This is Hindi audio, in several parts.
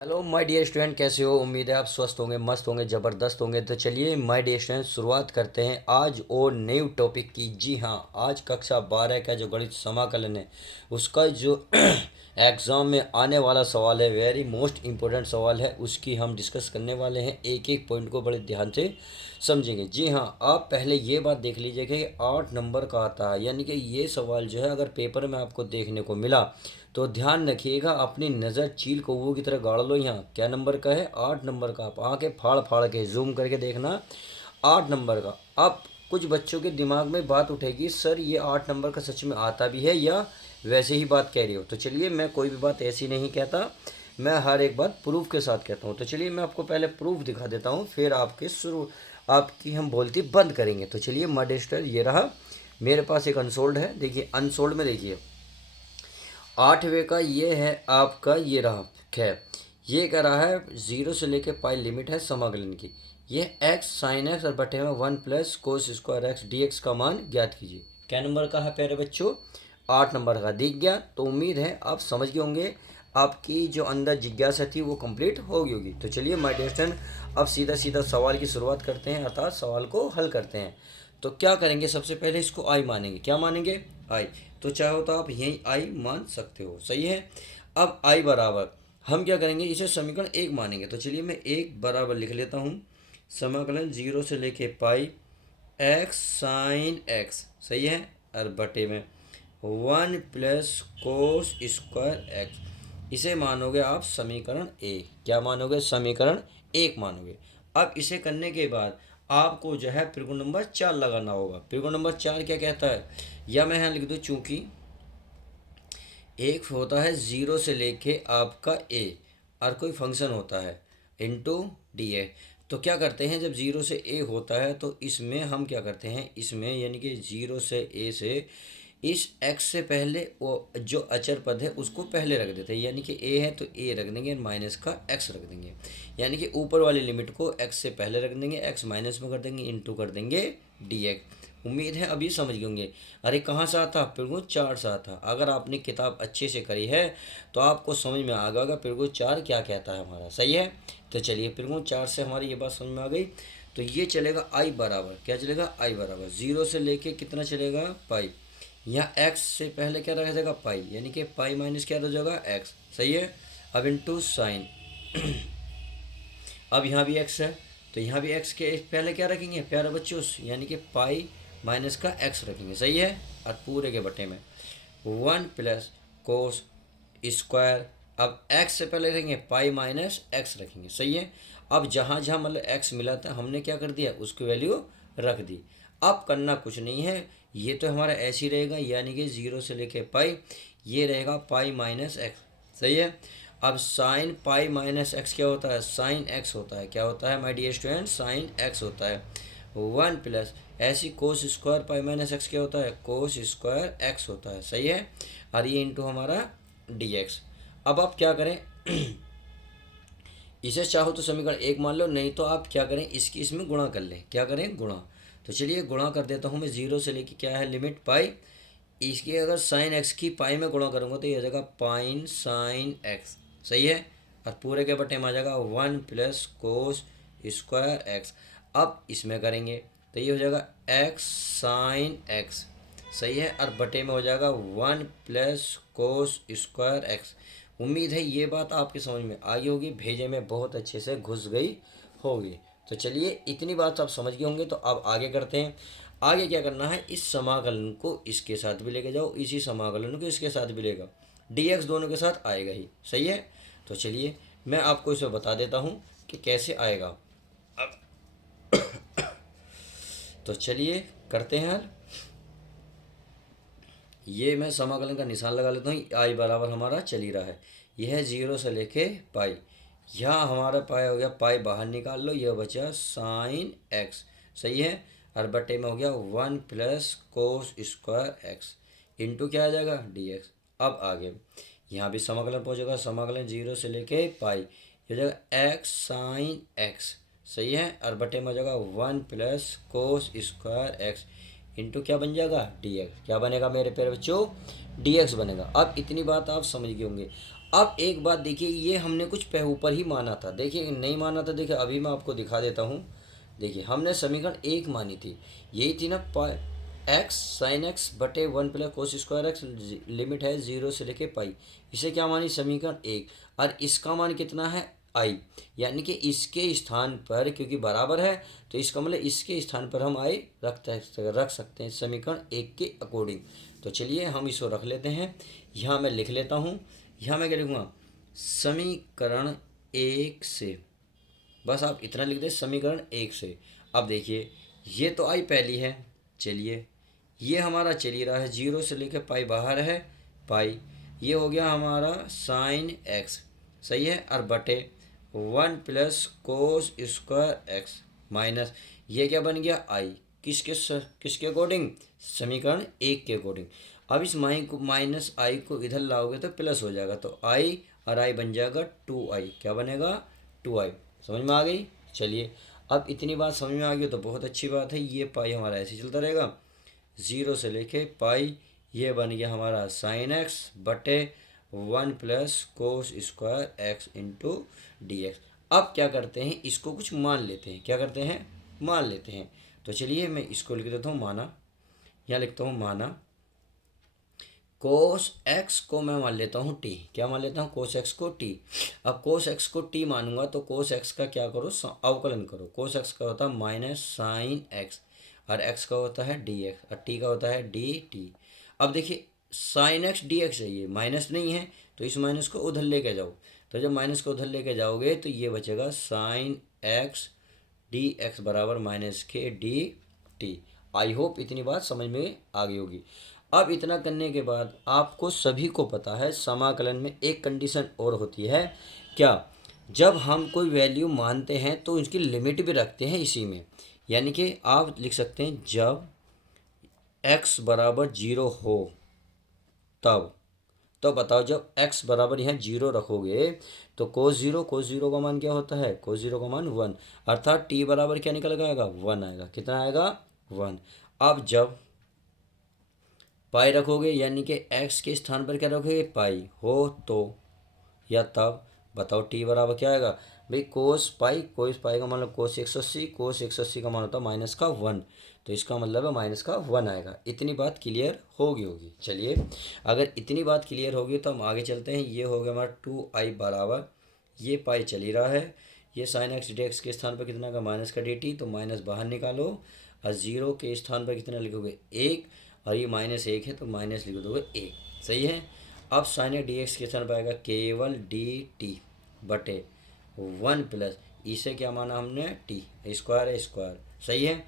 हेलो माय डियर स्टूडेंट, कैसे हो? उम्मीद है आप स्वस्थ होंगे, मस्त होंगे, ज़बरदस्त होंगे। तो चलिए माय डियर स्टूडेंट, शुरुआत करते हैं आज और न्यू टॉपिक की। जी हाँ, आज कक्षा 12 का जो गणित समाकलन है उसका जो एग्ज़ाम में आने वाला सवाल है, वेरी मोस्ट इम्पोर्टेंट सवाल है, उसकी हम डिस्कस करने वाले हैं। एक एक पॉइंट को बड़े ध्यान से समझेंगे। जी हाँ, आप पहले ये बात देख लीजिए कि 8 नंबर का आता है, यानी कि ये सवाल जो है अगर पेपर में आपको देखने को मिला तो ध्यान रखिएगा, अपनी नज़र चील कौवों की तरह गाड़ लो। यहाँ क्या नंबर का है? 8 नंबर का। आप आंखें फाड़ फाड़ के जूम करके देखना, 8 नंबर का। अब कुछ बच्चों के दिमाग में बात उठेगी, सर ये 8 नंबर का सच में आता भी है या वैसे ही बात कह रही हो? तो चलिए, मैं कोई भी बात ऐसी नहीं कहता, मैं हर एक बात प्रूफ के साथ कहता हूँ। तो चलिए मैं आपको पहले प्रूफ दिखा देता हूँ, फिर आपकी हम बोलती बंद करेंगे। तो चलिए मड स्टार ये रहा, मेरे पास एक अनसोल्ड है। देखिए अनसोल्ड में देखिए 8वें का ये है आपका, ये रहा। खैर, ये कह रहा है 0 से लेके पाई लिमिट है समाकलन की। ये एक्स साइन एक्स और बटे में 1 plus cos square x D x का मान ज्ञात कीजिए। क्या नंबर का है प्यारे बच्चों? 8 नंबर का दिख गया। तो उम्मीद है आप समझ गए होंगे, आपकी जो अंदर जिज्ञासा थी वो कंप्लीट हो गई होगी। तो चलिए माय डियर स्टूडेंट, अब सीधा सीधा सवाल की शुरुआत करते हैं, अर्थात सवाल को हल करते हैं। तो क्या करेंगे, सबसे पहले इसको आई मानेंगे। क्या मानेंगे? आई। तो चाहो तो आप यहीं आई मान सकते हो, सही है। अब आई बराबर हम क्या करेंगे, इसे समीकरण 1 मानेंगे। तो चलिए मैं 1 बराबर लिख लेता हूँ, समाकलन 0 से लेके पाई एक्स साइन एक्स, सही है, और बटे में 1 प्लस कोस स्क्वायर एक्स। इसे मानोगे आप समीकरण 1। क्या मानोगे? समीकरण 1 मानोगे। अब इसे करने के बाद आपको जो है त्रिकोण नंबर 4 लगाना होगा। त्रिकोण नंबर 4 क्या कहता है, या मैं यहाँ लिख दूँ, चूंकि एक होता है 0 से लेके आपका ए, और कोई फंक्शन होता है इंटू डी ए। तो क्या करते हैं, जब 0 से ए होता है तो इसमें हम क्या करते हैं, इसमें यानी कि 0 से ए से इस x से पहले वो जो अचर पद है उसको पहले रख देते हैं। यानी कि a है तो a रख देंगे, माइनस का x रख देंगे। यानी कि ऊपर वाली लिमिट को x से पहले रख देंगे, x माइनस में कर देंगे, इंटू कर देंगे dx। उम्मीद है अभी समझ गए होंगे। अरे कहाँ से आता? त्रिभुज 4 से आता। अगर आपने किताब अच्छे से करी है तो आपको समझ में आ गया होगा त्रिभुज 4 क्या कहता है हमारा, सही है। तो चलिए त्रिभुज 4 से हमारी ये बात समझ में आ गई। तो ये चलेगा आई बराबर, क्या चलेगा? आई बराबर 0 से लेके कितना चलेगा? पाई। यहाँ x से पहले क्या रह जाएगा? पाई, यानी कि पाई माइनस क्या हो जाएगा? x, सही है। अब इंटू साइन अब यहाँ भी x है तो यहाँ भी x के पहले क्या रखेंगे प्यारे बच्चों, यानी कि पाई माइनस का x रखेंगे, सही है। और पूरे के बटे में 1 प्लस कोस स्क्वायर, अब x से पहले रखेंगे पाई माइनस x रखेंगे, सही है। अब जहाँ जहाँ मतलब x मिला था हमने क्या कर दिया, उसकी वैल्यू रख दी। अब करना कुछ नहीं है, ये तो हमारा ऐसे ही रहेगा, यानी कि 0 से लेके पाई, ये रहेगा पाई माइनस एक्स, सही है। अब साइन पाई माइनस एक्स क्या होता है? साइन एक्स होता है। क्या होता है my dear student? Sine x होता है। 1 प्लस ऐसी cos square pi minus x क्या होता है? कोस स्क्वायर एक्स होता है, सही है। और ये इंटू हमारा डी एक्स। अब आप क्या करें इसे चाहो तो समीकरण 1 मान लो, नहीं तो आप क्या करें, इसकी इसमें गुणा कर लें। क्या करें? गुणा। तो चलिए गुणा कर देता हूँ मैं, 0 से लेके क्या है लिमिट पाई, इसकी अगर साइन एक्स की पाई में गुणा करूँगा तो ये आ जाएगा पाइन साइन एक्स, सही है। और पूरे के बटे में आ जाएगा 1 प्लस कोस स्क्वायर एक्स। अब इसमें करेंगे तो ये हो जाएगा एक्स साइन एक्स, सही है। और बटे में हो जाएगा 1 प्लस कोस स्क्वायर एक्स। उम्मीद है ये बात आपकी समझ में आई होगी, भेजे में बहुत अच्छे से घुस गई होगी। तो चलिए इतनी बात आप समझ गए होंगे, तो अब आगे करते हैं। आगे क्या करना है, इस समाकलन को इसके साथ भी लेके जाओ, इसी समाकलन को इसके साथ भी लेगा, dx दोनों के साथ आएगा ही, सही है। तो चलिए मैं आपको इसे बता देता हूँ कि कैसे आएगा। अब तो चलिए करते हैं हल। ये मैं समाकलन का निशान लगा लेता हूँ, आई बराबर हमारा चल ही रहा है, यह 0 से लेके पाई। यहाँ हमारा पाई हो गया, पाई बाहर निकाल लो, यह बचा साइन एक्स, सही है। और बटे में हो गया 1 plus cos square x into क्या आ जाएगा? D x. अब आगे यहाँ भी समाकलन पहुँचेगा, समाकलन 0 से लेके पाई, ये हो जाएगा एक्स साइन एक्स, सही है। और बटे में हो जाएगा 1 plus cos square x into क्या बन जाएगा? D x. क्या बनेगा मेरे प्यारे बच्चों? डी एक्स बनेगा। अब इतनी बात आप समझ गए होंगे। अब एक बात देखिए, ये हमने कुछ ऊपर ही माना था, देखिए नहीं माना था, देखिए अभी मैं आपको दिखा देता हूँ। देखिए हमने समीकरण एक मानी थी, यही थी ना, एक्स साइन एक्स बटे one plus cos square x, limit है जीरो से लेके पाई। इसे क्या मानी, समीकरण एक। और इसका मान कितना है, आई, यानी कि इसके स्थान पर क्योंकि बराबर है, तो इसका मतलब इसके स्थान पर हम आई रख सकते हैं समीकरण एक के अकॉर्डिंग। तो चलिए हम इसको रख लेते हैं, यहाँ मैं लिख लेता हूँ। यहाँ मैं क्या लिखूँगा, समीकरण एक से, बस आप इतना लिख दें समीकरण एक से। अब देखिए ये तो आई पहली है, चलिए ये हमारा चल ही रहा है, जीरो से लेकर पाई बाहर है, पाई, ये हो गया हमारा साइन एक्स, सही है, और बटे one plus cos square x minus, ये क्या बन गया, आई, किसके अकॉर्डिंग, समीकरण एक के अकॉर्डिंग। अब इस माइनस आई को इधर लाओगे तो प्लस हो जाएगा, तो आई और आई बन जाएगा टू आई, क्या बनेगा, टू आई। समझ में आ गई। चलिए अब इतनी बात समझ में आ गई तो बहुत अच्छी बात है, ये पाई हमारा ऐसे चलता रहेगा, ज़ीरो से लेके पाई, ये बन गया हमारा साइन एक्स बटे one plus cos square x into D x. अब क्या करते हैं, इसको कुछ मान लेते हैं, क्या करते हैं, मान लेते हैं। तो चलिए मैं इसको लिख देता हूँ माना, यहाँ लिखता हूँ माना कोस एक्स को मैं मान लेता हूँ टी, क्या मान लेता हूँ, कोस एक्स को टी। अब कोस एक्स को टी मानूंगा तो कोस एक्स का क्या करो, अवकलन करो। कोस एक्स का होता है माइनस साइन एक्स, और एक्स का होता है डी एक्स, और टी का होता है डी टी। अब देखिए साइन एक्स डी एक्स है, ये माइनस नहीं है, तो इस माइनस को उधर लेके जाओ, तो जब माइनस को उधर लेके जाओगे तो ये बचेगा साइन एक्स डी एक्स बराबर माइनस के डी टी। आई होप इतनी बात समझ में आ गई होगी। अब इतना करने के बाद आपको सभी को पता है समाकलन में एक कंडीशन और होती है, क्या, जब हम कोई वैल्यू मानते हैं तो उसकी लिमिट भी रखते हैं इसी में। यानी कि आप लिख सकते हैं जब x बराबर जीरो हो तब, तो बताओ जब x बराबर यहाँ जीरो रखोगे तो कोस जीरो का मान क्या होता है, कोस जीरो का मान वन, अर्थात t बराबर क्या निकल आएगा, वन आएगा, कितना आएगा, वन। अब जब पाई रखोगे यानी कि x के स्थान पर क्या रखोगे, पाई हो तो, या तब बताओ टी बराबर क्या आएगा, भाई कोस पाई का मतलब कोस 180, कोस 180 का मान होता है माइनस का वन, तो इसका मतलब है माइनस का वन आएगा। इतनी बात क्लियर होगी। चलिए अगर इतनी बात क्लियर होगी तो हम आगे चलते हैं। ये हो गया हमारा टू आई बराबर, ये पाई चल ही रहा है, ये साइन एक्स डी एक्स के स्थान पर कितना का, माइनस का डी टी, तो माइनस बाहर निकालो, और ज़ीरो के स्थान पर कितना लिखोगे, एक, और ये माइनस एक है तो माइनस लिख दोगे एक, सही है। अब साइन ए डी एक्स के स्थान पर आएगा केवल डी टी बटे वन प्लस, इसे क्या माना हमने, टी, स्क्वायर है स्क्वायर, सही है।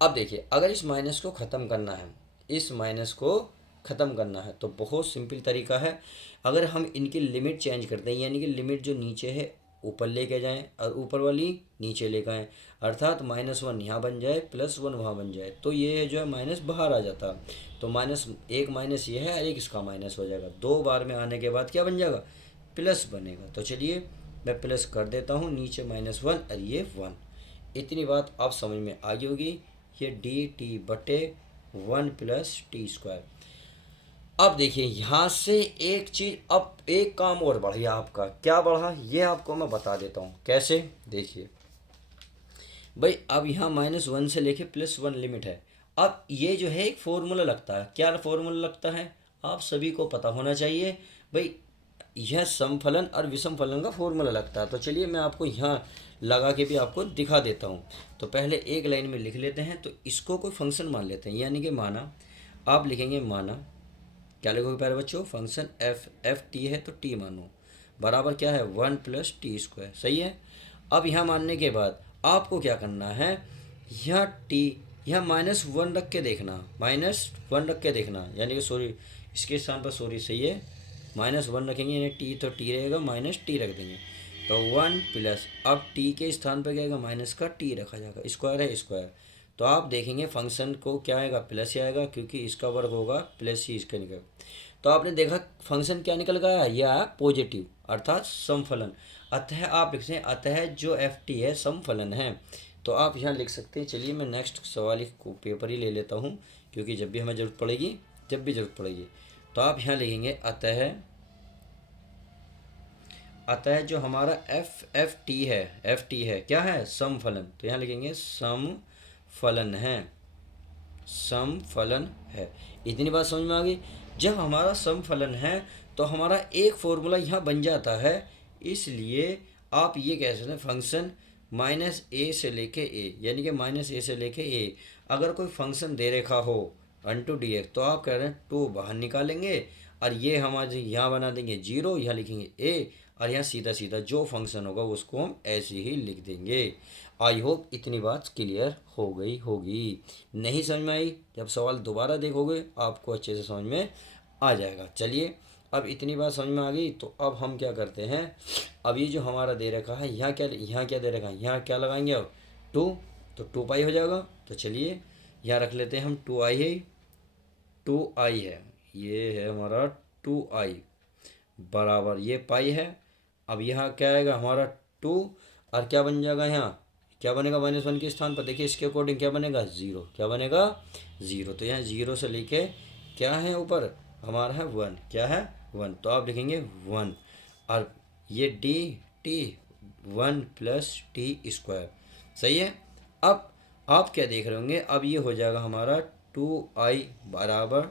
अब देखिए अगर इस माइनस को ख़त्म करना है, इस माइनस को ख़त्म करना है तो बहुत सिंपल तरीका है, अगर हम इनकी लिमिट चेंज करते हैं, यानी कि लिमिट जो नीचे है ऊपर लेके जाएं और ऊपर वाली नीचे लेकर आएँ, अर्थात माइनस वन यहाँ बन जाए प्लस वन वहाँ बन जाए, तो ये जो है माइनस बाहर आ जाता, तो माइनस एक माइनस ये है और एक इसका माइनस हो जाएगा, दो बार में आने के बाद क्या बन जाएगा, प्लस बनेगा। तो चलिए मैं प्लस कर देता हूँ, नीचे माइनस वन और ये वन। इतनी बात आप समझ में आ गई होगी। ये डी टी बटे वन प्लस टी स्क्वायर। अब देखिए यहाँ से एक चीज़, अब एक काम और बढ़ गया आपका, क्या बढ़ा ये आपको मैं बता देता हूँ कैसे। देखिए भाई अब यहाँ माइनस वन से लेके प्लस वन लिमिट है। अब ये जो है एक फॉर्मूला लगता है, क्या फॉर्मूला लगता है, आप सभी को पता होना चाहिए भाई, यह समफलन और विषम फलन का फॉर्मूला लगता है। तो चलिए मैं आपको यहाँ लगा के भी आपको दिखा देता हूँ। तो पहले एक लाइन में लिख लेते हैं, तो इसको कोई फंक्शन मान लेते हैं, यानी कि माना, आप लिखेंगे माना, क्या लिखोगे प्यारे बच्चों, फंक्शन एफ टी है तो टी मानो, बराबर क्या है, वन प्लस टी स्क्वायर, सही है। अब यहाँ मानने के बाद आपको क्या करना है, यह टी, यह माइनस वन रख के देखना, माइनस वन रख के देखना, यानी कि सॉरी इसके स्थान पर, सॉरी सही है, माइनस वन रखेंगे यानी टी तो टी रहेगा, माइनस टी रख देंगे, तो वन प्लस, अब टी के स्थान पर क्या आएगा, माइनस का टी रखा जाएगा, स्क्वायर है स्क्वायर, तो आप देखेंगे फंक्शन को क्या आएगा, प्लस ही आएगा, क्योंकि इसका वर्ग होगा प्लस ही इसका निकल। तो आपने देखा फंक्शन क्या निकल गया, यह आया पॉजिटिव, अर्थात समफलन। अतः आप लिखते हैं अतः जो एफ टी है समफलन है। तो आप यहाँ लिख सकते हैं। चलिए मैं नेक्स्ट सवाल को पेपर ही ले लेता हूँ, क्योंकि जब भी हमें ज़रूरत पड़ेगी, जब भी ज़रूरत पड़ेगी, तो आप यहाँ लिखेंगे अतः अतः जो हमारा एफ टी है क्या है, सम फलन, तो यहाँ लिखेंगे सम फलन है, सम फलन है। इतनी बात समझ में आ गई। जब हमारा सम फलन है तो हमारा एक फॉर्मूला यहाँ बन जाता है, इसलिए आप ये कह सकते हैं फंक्शन माइनस ए से लेके ए, यानी कि माइनस ए से लेके ए। अगर कोई फंक्शन दे रखा हो 1/2 dx, तो आप कह रहे हैं 2 बाहर निकालेंगे और ये हमारे यहाँ बना देंगे 0, यहाँ लिखेंगे ए, और यहाँ सीधा सीधा जो फंक्शन होगा उसको हम ऐसे ही लिख देंगे। आई होप इतनी बात क्लियर हो गई होगी। नहीं समझ में आई, जब सवाल दोबारा देखोगे आपको अच्छे से समझ में आ जाएगा। चलिए, अब इतनी बात समझ में आ गई, तो अब हम क्या करते हैं, अब ये जो हमारा दे रखा है यहाँ क्या दे रखा है, यहाँ क्या लगाएंगे अब 2, तो 2 पाई हो जाएगा। तो चलिए यहाँ रख लेते हैं हम 2i है, 2i है, ये है हमारा 2i बराबर ये पाई है। अब यहाँ क्या आएगा हमारा 2, और क्या बन जाएगा, यहाँ क्या बनेगा -1 के स्थान पर, देखिए इसके अकॉर्डिंग क्या बनेगा 0, क्या बनेगा 0। तो यहाँ 0 से लेके क्या है ऊपर हमारा है 1, क्या है 1, तो आप लिखेंगे 1, और ये डी टी 1 + t², सही है। अब आप क्या देख रहे होंगे, अब ये हो जाएगा हमारा 2i बराबर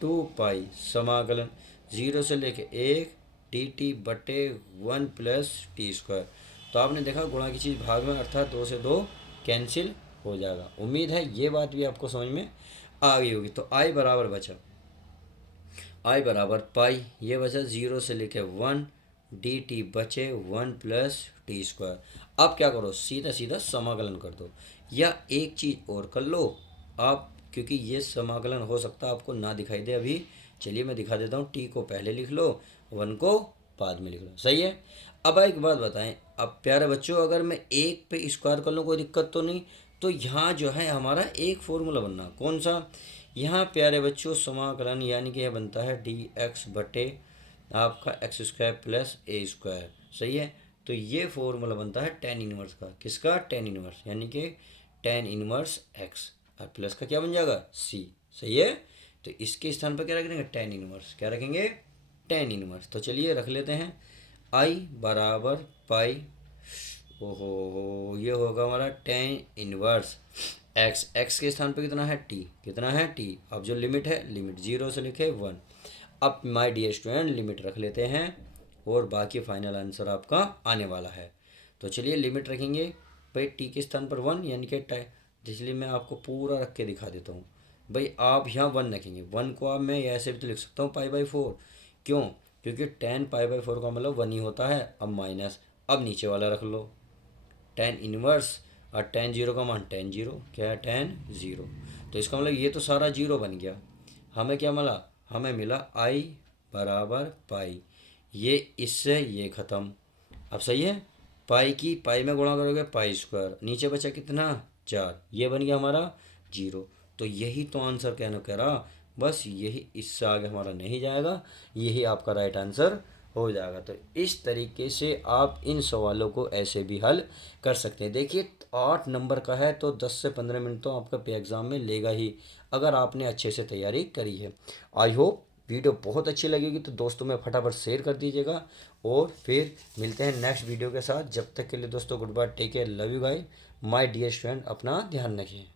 2 पाई समाकलन 0 से लेके 1 dt/1 + t²। तो आपने देखा गुणा की चीज़ भाग में, अर्थात 2 से 2 कैंसिल हो जाएगा। उम्मीद है ये बात भी आपको समझ में आ गई होगी। तो i बराबर बचा, i बराबर पाई, ये बचा 0 से लेके 1 dt बचे 1 + t²। अब क्या करो, सीधा सीधा समाकलन कर दो, या एक चीज़ और कर लो आप, क्योंकि ये समाकलन हो सकता है आपको ना दिखाई दे अभी। चलिए मैं दिखा देता हूँ, टी को पहले लिख लो, 1 को बाद में लिख लो, सही है। अब एक बात बताएं, अब प्यारे बच्चों, अगर मैं 1 पे स्क्वायर कर लूँ कोई दिक्कत तो नहीं, तो यहाँ जो है हमारा एक फॉर्मूला बनना, कौन सा, यहाँ प्यारे बच्चों समाकलन यानी कि यह बनता है dx बटे आपका x² + a², सही है। तो ये फॉर्मूला बनता है tan इनवर्स का, किसका, tan इनवर्स, यानी कि tan इनवर्स x, और प्लस का क्या बन जाएगा c, सही है। तो इसके स्थान पर क्या रखेंगे, tan इनवर्स, क्या रखेंगे tan इनवर्स। तो चलिए रख लेते हैं i बराबर पाई, ओहो ये होगा हमारा tan इनवर्स x के स्थान पर कितना है t, कितना है t। अब जो लिमिट है, लिमिट 0 से लेके 1। अब माय डियर स्टूडेंट लिमिट रख लेते हैं, और बाकी फाइनल आंसर आपका आने वाला है। तो चलिए लिमिट रखेंगे भाई टी के स्थान पर 1, यानी कि इसलिए मैं आपको पूरा रख के दिखा देता हूँ। भाई आप यहाँ 1 रखेंगे, 1 को आप मैं ऐसे भी तो लिख सकता हूँ π/4, क्यों, क्योंकि tan π/4 का मतलब 1 ही होता है। अब माइनस, अब नीचे वाला रख लो tan इनवर्स, और tan 0 का मान tan 0, क्या है tan 0। तो इसका मतलब ये तो सारा 0 बन गया। हमें क्या मिला, हमें मिला i बराबर पाई, ये इससे ये ख़त्म। अब सही है, पाई की पाई में गुणा करोगे π², नीचे बचा कितना 4, ये बन गया हमारा 0। तो यही तो आंसर कहना कह रहा, बस यही, इससे आगे हमारा नहीं जाएगा, यही आपका राइट आंसर हो जाएगा। तो इस तरीके से आप इन सवालों को ऐसे भी हल कर सकते हैं। देखिए 8 नंबर का है, तो 10 से 15 मिनट तो आपका पे एग्ज़ाम में लेगा ही, अगर आपने अच्छे से तैयारी करी है। आई होप वीडियो बहुत अच्छी लगेगी, तो दोस्तों में फटाफट शेयर कर दीजिएगा, और फिर मिलते हैं नेक्स्ट वीडियो के साथ। जब तक के लिए दोस्तों good bye, take care, love you guys, my dear student, अपना ध्यान रखिए।